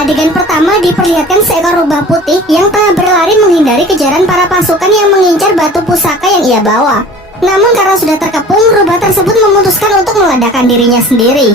Adegan pertama diperlihatkan seekor rubah putih yang tengah berlari menghindari kejaran para pasukan yang mengincar batu pusaka yang ia bawa. Namun karena sudah terkepung, rubah tersebut memutuskan untuk meledakkan dirinya sendiri.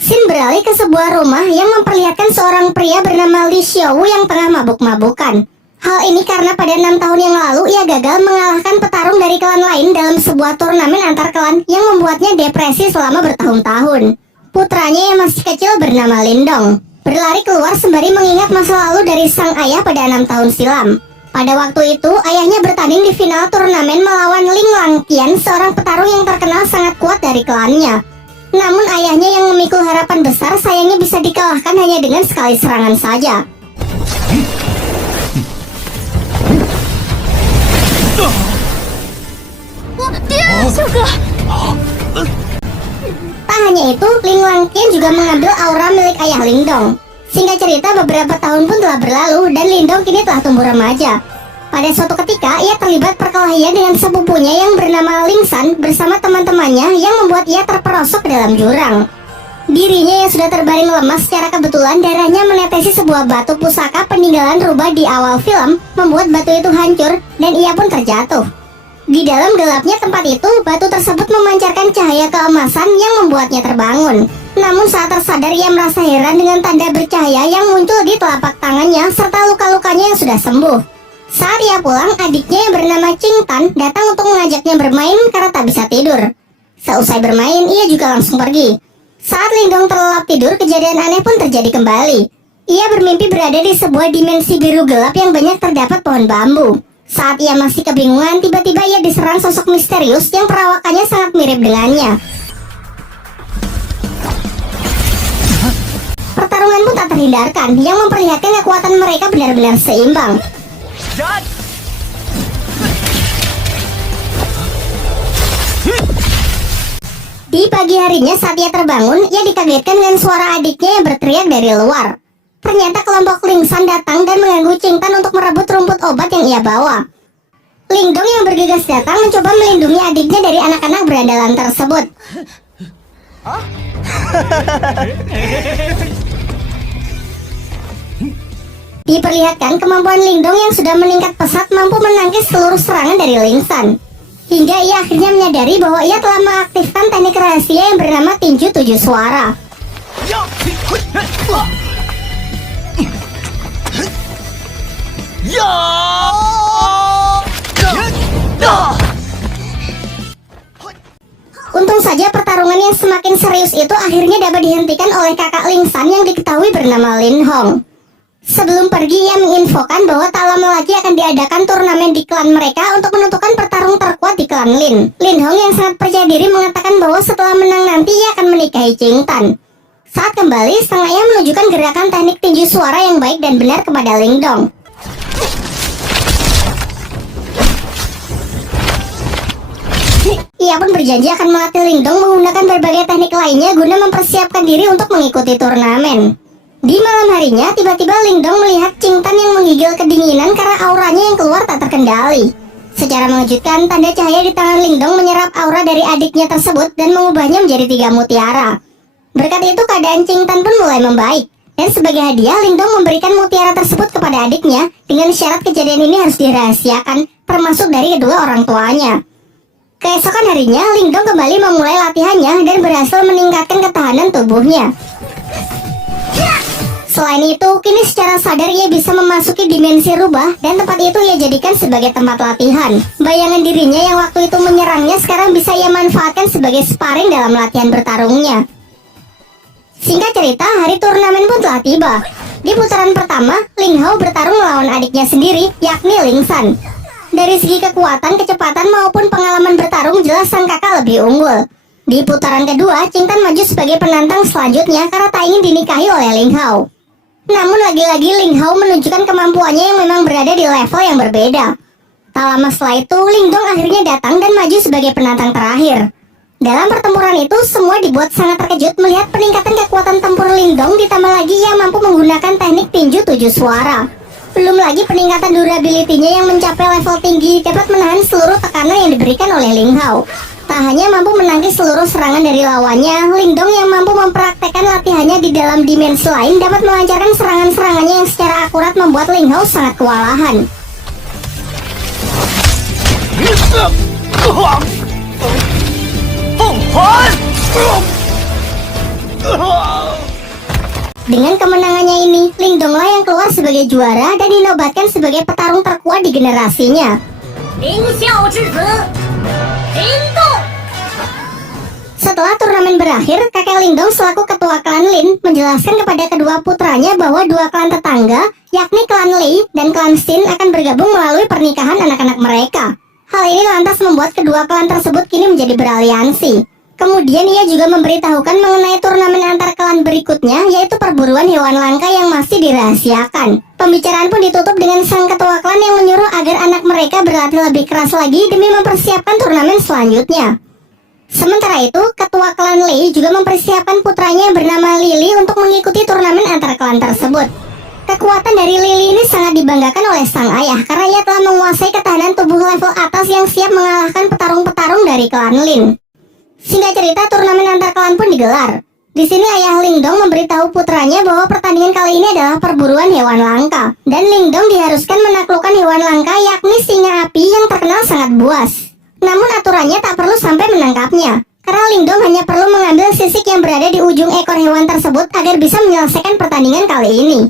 Scene beralih ke sebuah rumah yang memperlihatkan seorang pria bernama Li Xiaowu yang tengah mabuk-mabukan. Hal ini karena pada 6 tahun yang lalu ia gagal mengalahkan petarung dari klan lain dalam sebuah turnamen antar klan yang membuatnya depresi selama bertahun-tahun. Putranya yang masih kecil bernama Lindong berlari keluar sembari mengingat masa lalu dari sang ayah pada 6 tahun silam. Pada waktu itu, ayahnya bertanding di final turnamen melawan Ling Langqian, seorang petarung yang terkenal sangat kuat dari klannya. Namun ayahnya yang memikul harapan besar sayangnya bisa dikalahkan hanya dengan sekali serangan saja. Tak hanya itu, Ling Langqian juga mengambil aura milik ayah Lindong. Singkat cerita, beberapa tahun pun telah berlalu dan Lindong kini telah tumbuh remaja. Pada suatu ketika, ia terlibat perkelahian dengan sepupunya yang bernama Ling San bersama teman-temannya yang membuat ia terperosok ke dalam jurang. Dirinya yang sudah terbaring lemas secara kebetulan darahnya menetesi sebuah batu pusaka peninggalan rubah di awal film, membuat batu itu hancur dan ia pun terjatuh. Di dalam gelapnya tempat itu, batu tersebut memancarkan cahaya keemasan yang membuatnya terbangun. Namun saat tersadar ia merasa heran dengan tanda bercahaya yang muncul di telapak tangannya serta luka-lukanya yang sudah sembuh. Saat ia pulang, adiknya yang bernama Qing Tan datang untuk mengajaknya bermain karena tak bisa tidur. Seusai bermain, ia juga langsung pergi. Saat Lindong terlelap tidur, kejadian aneh pun terjadi kembali. Ia bermimpi berada di sebuah dimensi biru gelap yang banyak terdapat pohon bambu. Saat ia masih kebingungan, tiba-tiba ia diserang sosok misterius yang perawakannya sangat mirip dengannya. Pertarungan pun tak terhindarkan, yang memperlihatkan kekuatan mereka benar-benar seimbang. Di pagi harinya saat ia terbangun, ia dikagetkan dengan suara adiknya yang berteriak dari luar. Ternyata kelompok Ling San datang dan mengganggu Qing Tan untuk merebut rumput obat yang ia bawa. Lindong yang bergegas datang mencoba melindungi adiknya dari anak-anak berandalan tersebut. Diperlihatkan kemampuan Lindong yang sudah meningkat pesat mampu menangkis seluruh serangan dari Ling San. Hingga ia akhirnya menyadari bahwa ia telah mengaktifkan teknik rahasia yang bernama tinju 7 suara. Untung saja pertarungan yang semakin serius itu akhirnya dapat dihentikan oleh kakak Ling San yang diketahui bernama Lin Hong. Sebelum pergi, ia menginfokan bahwa tak lama lagi akan diadakan turnamen di klan mereka untuk menentukan pertarung terkuat di klan Lin. Lin Hong yang sangat percaya diri mengatakan bahwa setelah menang nanti ia akan menikahi Qing Tan. Saat kembali, sang ayah menunjukkan gerakan teknik tinju suara yang baik dan benar kepada Lindong. Ia pun berjanji akan melatih Lindong menggunakan berbagai teknik lainnya guna mempersiapkan diri untuk mengikuti turnamen. Di malam harinya, tiba-tiba Lindong melihat Qing Tan yang menggigil kedinginan karena auranya yang keluar tak terkendali. Secara mengejutkan, tanda cahaya di tangan Lindong menyerap aura dari adiknya tersebut dan mengubahnya menjadi 3 mutiara. Berkat itu, keadaan Qing Tan pun mulai membaik. Dan sebagai hadiah, Lindong memberikan mutiara tersebut kepada adiknya dengan syarat kejadian ini harus dirahasiakan, termasuk dari kedua orang tuanya. Keesokan harinya, Lindong kembali memulai latihannya dan berhasil meningkatkan ketahanan tubuhnya. Selain itu, kini secara sadar ia bisa memasuki dimensi rubah dan tempat itu ia jadikan sebagai tempat latihan. Bayangan dirinya yang waktu itu menyerangnya sekarang bisa ia manfaatkan sebagai sparring dalam latihan bertarungnya. Singkat cerita, hari turnamen pun telah tiba. Di putaran pertama, Ling Hao bertarung melawan adiknya sendiri, yakni Ling San. Dari segi kekuatan, kecepatan maupun pengalaman bertarung jelas sang kakak lebih unggul. Di putaran kedua, Qing Tan maju sebagai penantang selanjutnya karena tak ingin dinikahi oleh Ling Hao. Namun lagi-lagi Ling Hao menunjukkan kemampuannya yang memang berada di level yang berbeda. Tak lama setelah itu, Lindong akhirnya datang dan maju sebagai penantang terakhir. Dalam pertempuran itu, semua dibuat sangat terkejut melihat peningkatan kekuatan tempur Lindong, ditambah lagi ia mampu menggunakan teknik tinju 7 suara. Belum lagi peningkatan durability-nya yang mencapai level tinggi dapat menahan seluruh tekanan yang diberikan oleh Ling Hao. Tak hanya mampu menangkis seluruh serangan dari lawannya, Lingdong yang mampu mempraktekkan latihannya di dalam dimensi lain dapat melancarkan serangan-serangannya yang secara akurat membuat Ling Hao sangat kewalahan. Dengan kemenangannya ini, Lingdong lah yang keluar sebagai juara dan dinobatkan sebagai petarung terkuat di generasinya. Setelah turnamen berakhir, kakek Lingdong selaku ketua klan Lin menjelaskan kepada kedua putranya bahwa dua klan tetangga, yakni klan Lei dan klan Xin akan bergabung melalui pernikahan anak-anak mereka. Hal ini lantas membuat kedua klan tersebut kini menjadi beraliansi. Kemudian ia juga memberitahukan mengenai turnamen antar klan berikutnya, yaitu perburuan hewan langka yang masih dirahasiakan. Pembicaraan pun ditutup dengan sang ketua klan yang menyuruh agar anak mereka berlatih lebih keras lagi demi mempersiapkan turnamen selanjutnya. Sementara itu, ketua klan Lei juga mempersiapkan putranya yang bernama Lily untuk mengikuti turnamen antar klan tersebut. Kekuatan dari Lily ini sangat dibanggakan oleh sang ayah karena ia telah menguasai ketahanan tubuh level atas yang siap mengalahkan petarung-petarung dari klan Lin. Singkat cerita, turnamen antar klan pun digelar. Di sini ayah Lingdong memberitahu putranya bahwa pertandingan kali ini adalah perburuan hewan langka, dan Lingdong diharuskan menaklukkan hewan langka yakni singa api yang terkenal sangat buas. Namun aturannya tak perlu sampai menangkapnya, karena Lingdong hanya perlu mengambil sisik yang berada di ujung ekor hewan tersebut agar bisa menyelesaikan pertandingan kali ini.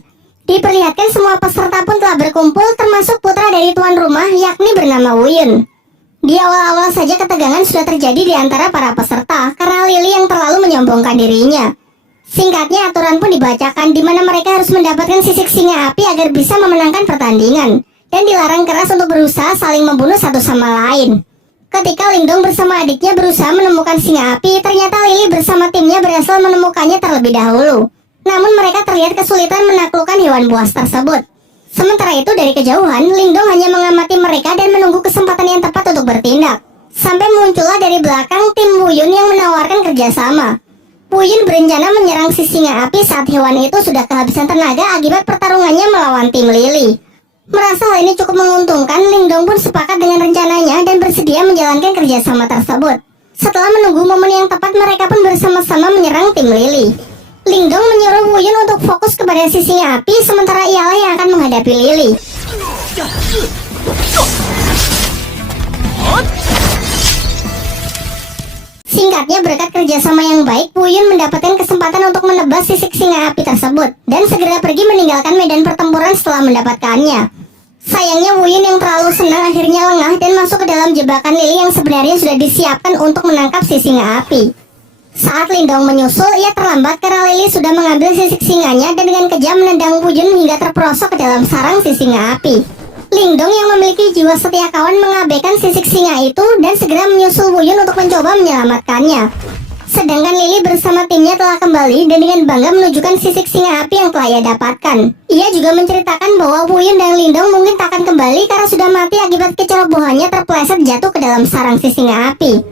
Diperlihatkan semua peserta pun telah berkumpul, termasuk putra dari tuan rumah yakni bernama Wu Yun. Di awal-awal saja ketegangan sudah terjadi di antara para peserta karena Lily yang terlalu menyombongkan dirinya. Singkatnya, aturan pun dibacakan di mana mereka harus mendapatkan sisik singa api agar bisa memenangkan pertandingan, dan dilarang keras untuk berusaha saling membunuh satu sama lain. Ketika Lingdong bersama adiknya berusaha menemukan singa api, ternyata Lily bersama timnya berhasil menemukannya terlebih dahulu. Namun mereka terlihat kesulitan menaklukkan hewan buas tersebut. Sementara itu dari kejauhan, Lingdong hanya mengamati mereka dan menunggu kesempatan yang tepat untuk bertindak. Sampai muncullah dari belakang tim Wu Yun yang menawarkan kerjasama. Wu Yun berencana menyerang si singa api saat hewan itu sudah kehabisan tenaga akibat pertarungannya melawan tim Lily. Merasa hal ini cukup menguntungkan, Lingdong pun sepakat dengan rencananya dan bersedia menjalankan kerjasama tersebut. Setelah menunggu momen yang tepat, mereka pun bersama-sama menyerang tim Lily. Lingdong menyuruh Wu Yun untuk fokus kepada si singa api, sementara ialah yang akan menghadapi Lily. Singkatnya, berkat kerjasama yang baik, Wu Yun mendapatkan kesempatan untuk menebas sisik singa api tersebut dan segera pergi meninggalkan medan pertempuran setelah mendapatkannya. Sayangnya Wu Yun yang terlalu senang akhirnya lengah dan masuk ke dalam jebakan Lily yang sebenarnya sudah disiapkan untuk menangkap si singa api. Saat Lingdong menyusul, ia terlambat karena Lily sudah mengambil sisik singanya dan dengan kejam menendang Wu Yun hingga terperosok ke dalam sarang si singa api. Lingdong yang memiliki jiwa setia kawan mengabaikan sisik singa itu dan segera menyusul Wu Yun untuk mencoba menyelamatkannya. Sedangkan Lily bersama timnya telah kembali dan dengan bangga menunjukkan sisik singa api yang telah ia dapatkan. Ia juga menceritakan bahwa Wu Yun dan Lingdong mungkin tak akan kembali karena sudah mati akibat kecerobohannya terpeleset jatuh ke dalam sarang si singa api.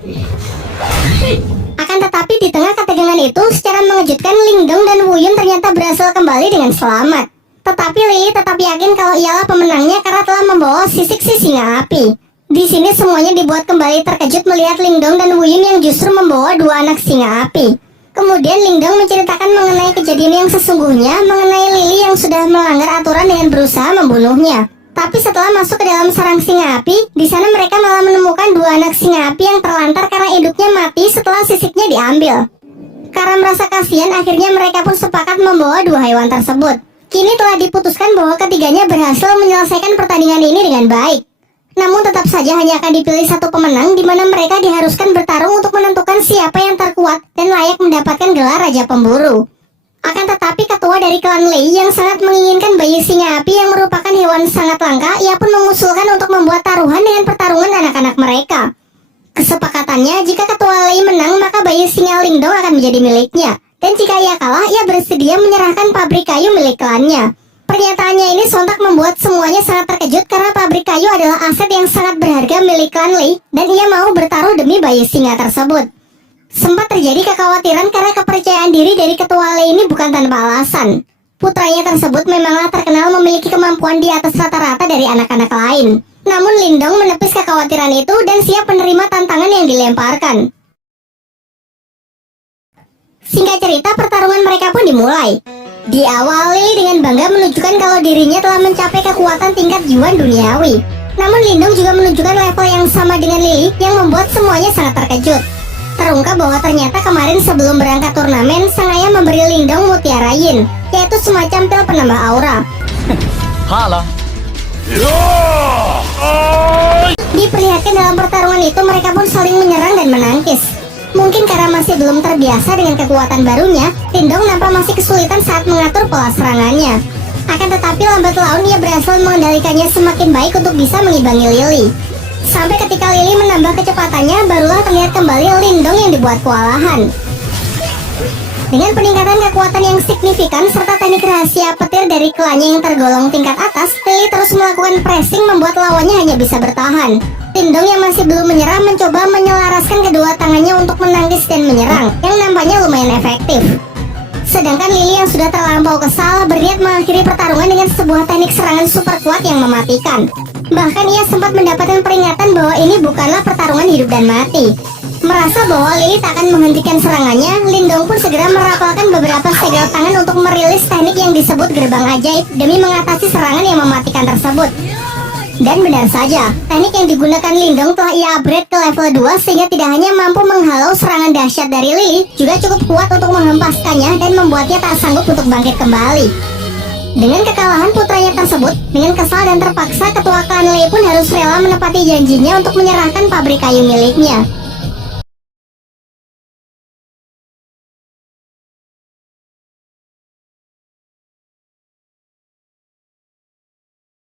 Akan tetapi di tengah ketegangan itu, secara mengejutkan Lingdong dan Wu Yun ternyata berhasil kembali dengan selamat. Tetapi Lily tetap yakin kalau ialah pemenangnya karena telah membawa sisik si singa api. Di sini semuanya dibuat kembali terkejut melihat Lingdong dan Wu Yun yang justru membawa dua anak singa api. Kemudian Lingdong menceritakan mengenai kejadian yang sesungguhnya, mengenai Lily yang sudah melanggar aturan dengan berusaha membunuhnya. Tapi setelah masuk ke dalam sarang singa api, di sana mereka malah menemukan dua anak singa api yang terlantar karena induknya mati setelah sisiknya diambil. Karena merasa kasihan, akhirnya mereka pun sepakat membawa dua hewan tersebut. Kini telah diputuskan bahwa ketiganya berhasil menyelesaikan pertandingan ini dengan baik. Namun tetap saja hanya akan dipilih satu pemenang, di mana mereka diharuskan bertarung untuk menentukan siapa yang terkuat dan layak mendapatkan gelar Raja Pemburu. Akan tetapi ketua dari klan Lei yang sangat menginginkan bayi singa api yang merupakan hewan sangat langka, ia pun mengusulkan untuk membuat taruhan dengan pertarungan anak-anak mereka. Kesepakatannya, jika ketua Lei menang, maka bayi singa Lingdong akan menjadi miliknya. Dan jika ia kalah, ia bersedia menyerahkan pabrik kayu milik klannya. Pernyataannya ini sontak membuat semuanya sangat terkejut karena pabrik kayu adalah aset yang sangat berharga milik klan Lei, dan ia mau bertaruh demi bayi singa tersebut. Sempat terjadi kekhawatiran karena kepercayaan diri dari ketua Lei ini bukan tanpa alasan. Putranya tersebut memanglah terkenal memiliki kemampuan di atas rata-rata dari anak-anak lain. Namun Lindong menepis kekhawatiran itu dan siap menerima tantangan yang dilemparkan. Singkat cerita, pertarungan mereka pun dimulai. Di awal, Lily dengan bangga menunjukkan kalau dirinya telah mencapai kekuatan tingkat Yuan duniawi. Namun Lindong juga menunjukkan level yang sama dengan Lily yang membuat semuanya sangat terkejut. Terungkap bahwa ternyata kemarin sebelum berangkat turnamen, sang ayah memberi Lindong Mutiara Yin, yaitu semacam pil penambah aura. Halo. Diperlihatkan dalam pertarungan itu mereka pun saling menyerang dan menangkis. Mungkin karena masih belum terbiasa dengan kekuatan barunya, Lindong nampak masih kesulitan saat mengatur pola serangannya. Akan tetapi lambat laun ia berhasil mengendalikannya semakin baik untuk bisa mengimbangi Lily. Sampai ketika Lily menambah kecepatannya, barulah terlihat kembali Lindong yang dibuat kewalahan. Dengan peningkatan kekuatan yang signifikan serta teknik rahasia petir dari klannya yang tergolong tingkat atas, Lily terus melakukan pressing membuat lawannya hanya bisa bertahan. Lindong yang masih belum menyerah mencoba menyelaraskan kedua tangannya untuk menangkis dan menyerang, yang nampaknya lumayan efektif. Sedangkan Lily yang sudah terlampau kesal berniat mengakhiri pertarungan dengan sebuah teknik serangan super kuat yang mematikan. Bahkan ia sempat mendapatkan peringatan bahwa ini bukanlah pertarungan hidup dan mati. Merasa bahwa Lily tak akan menghentikan serangannya, Lindong pun segera merapalkan beberapa segel tangan untuk merilis teknik yang disebut gerbang ajaib demi mengatasi serangan yang mematikan tersebut. Dan benar saja, teknik yang digunakan Lindong telah ia upgrade ke level 2 sehingga tidak hanya mampu menghalau serangan dahsyat dari Lily, juga cukup kuat untuk menghempaskannya dan membuatnya tak sanggup untuk bangkit kembali. Dengan kekalahan putranya tersebut, dengan kesal dan terpaksa ketua klan Lei pun harus rela menepati janjinya untuk menyerahkan pabrik kayu miliknya.